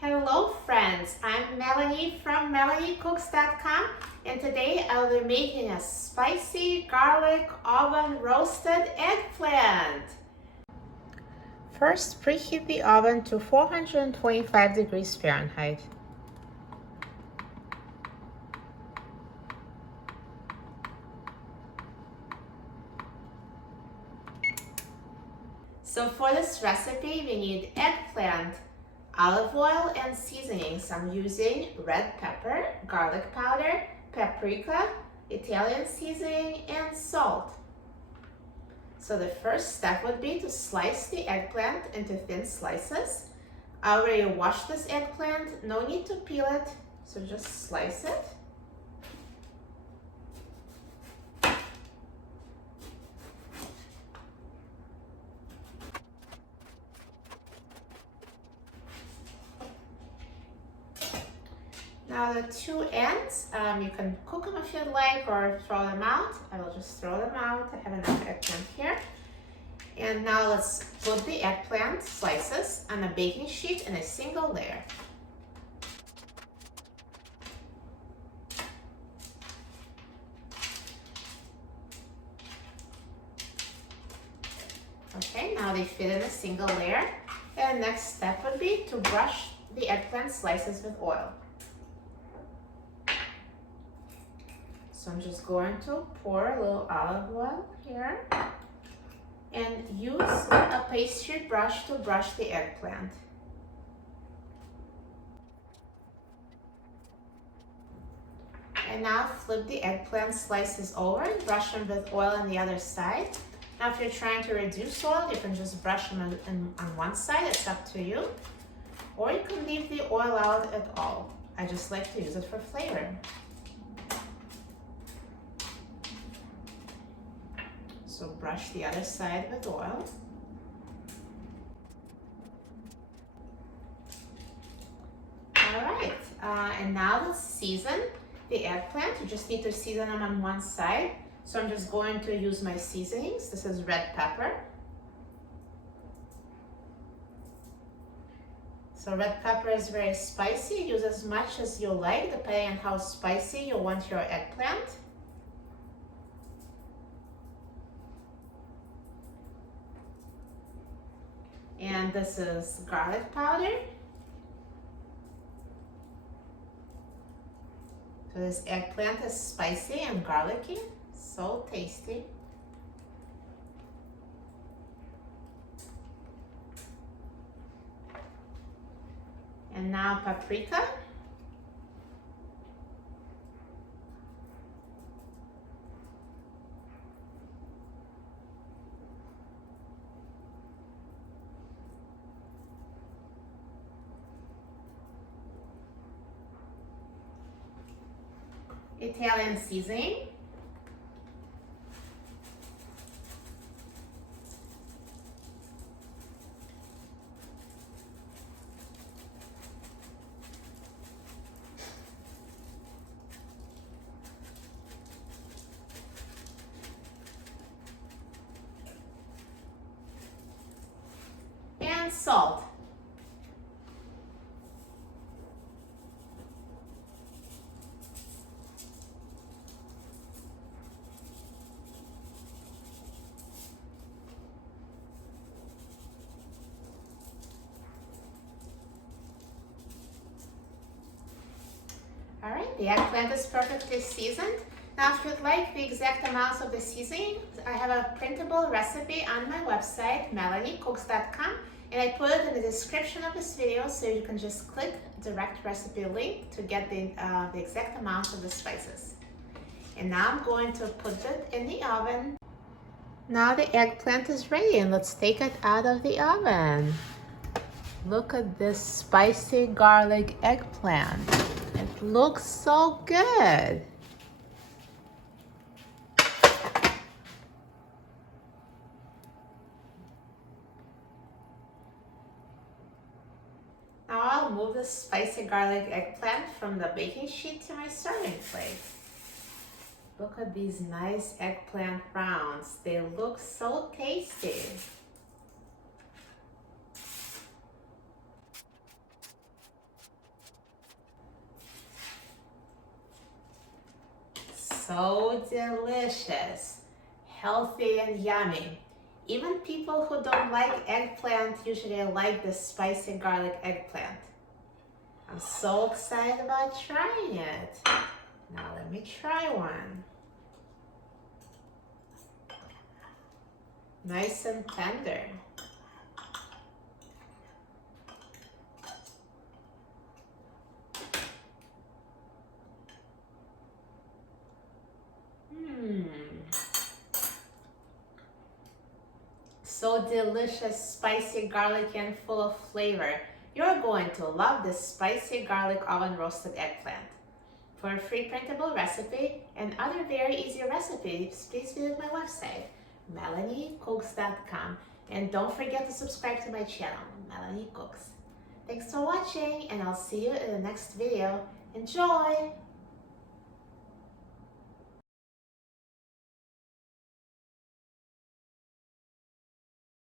Hello friends, I'm Melanie from MelanieCooks.com, and today I'll be making a spicy garlic oven roasted eggplant. First, preheat the oven to 425 degrees Fahrenheit. So for this recipe, we need eggplant, olive oil, and seasonings. I'm using red pepper, garlic powder, paprika, Italian seasoning, and salt. So the first step would be to slice the eggplant into thin slices. I already washed this eggplant, no need to peel it, so just slice it. Now the two ends, you can cook them if you'd like or throw them out. I will just throw them out. I have enough eggplant here. And now let's put the eggplant slices on a baking sheet in a single layer. Okay, now they fit in a single layer. And next step would be to brush the eggplant slices with oil. So I'm just going to pour a little olive oil here and use a pastry brush to brush the eggplant. And now flip the eggplant slices over and brush them with oil on the other side. Now if you're trying to reduce oil, you can just brush them on one side, it's up to you. Or you can leave the oil out at all. I just like to use it for flavor. So brush the other side with oil. All right, and now let's season the eggplant. You just need to season them on one side. So I'm just going to use my seasonings. This is red pepper. So red pepper is very spicy. Use as much as you like, depending on how spicy you want your eggplant. And this is garlic powder. So this eggplant is spicy and garlicky, so tasty. And now paprika. Italian seasoning. And salt. All right, the eggplant is perfectly seasoned. Now, if you'd like the exact amounts of the seasoning, I have a printable recipe on my website, MelanieCooks.com, and I put it in the description of this video, so you can just click direct recipe link to get the exact amounts of the spices. And now I'm going to put it in the oven. Now the eggplant is ready, and let's take it out of the oven. Look at this spicy garlic eggplant. It looks so good. Now I'll move the spicy garlic eggplant from the baking sheet to my serving plate. Look at these nice eggplant rounds. They look so tasty. so delicious, healthy and yummy. Even people who don't like eggplant usually like the spicy garlic eggplant. I'm so excited about trying it. Now let me try one. Nice and tender. So delicious, spicy, garlicky, and full of flavor. You're going to love this spicy garlic oven roasted eggplant. For a free printable recipe and other very easy recipes, please visit my website, melaniecooks.com. And don't forget to subscribe to my channel, Melanie Cooks. Thanks for watching, and I'll see you in the next video. Enjoy!